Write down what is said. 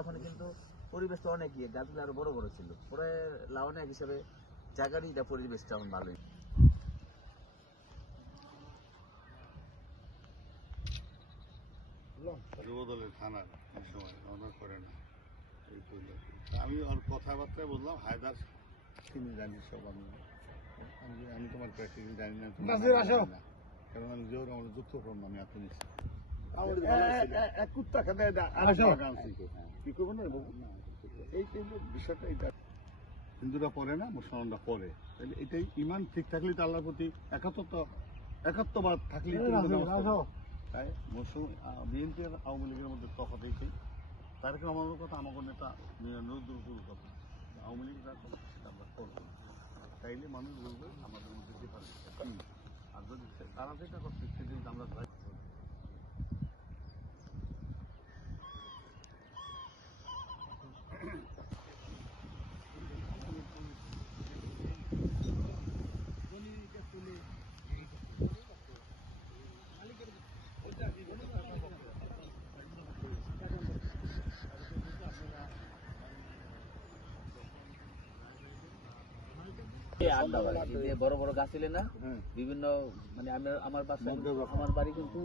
ওখানে কিন্তু পরিবেশটা অনেক ইয়ে, গাছগুলো আরো বড় বড় ছিল। পরে লাউনা হিসেবে জায়গারই পরিবেশটা এখন ভালোই। যুবদলের থানার সময় রওনা করে না, এই আমি ওর কথাবার্তায় বললাম হায়দার তিনি জানি সব আমি তোমার প্র্যাকটিক্যাল জানি না, কারণ আমি জোর আমার যুক্ত করলাম আমি আপনি কি করবো না এই বিষয়টা এটা হিন্দুরা পড়ে না, মুসলমানরা পড়ে, তাহলে এটাই ইমান ঠিক থাকলে তো আল্লাহর প্রতি একাত্মবাদ থাকলে তাই বিএনপি আর আওয়ামী লীগের মধ্যে তফাৎ এইটাই। তারেক রহমানের কথা আমাদের নেতা নজরুল কথা, আওয়ামী লীগ যা করে সেটা আমরা করবো, তাইলে মানুষ বলবে আমাদের মধ্যে ডিফারেন্স কি, আর যদি তারা যেটা করছে সেদিন আমরা বড় বড় গাছ ছিল না, বিভিন্ন মানে আমার বাসা, আমার বাড়ি কিন্তু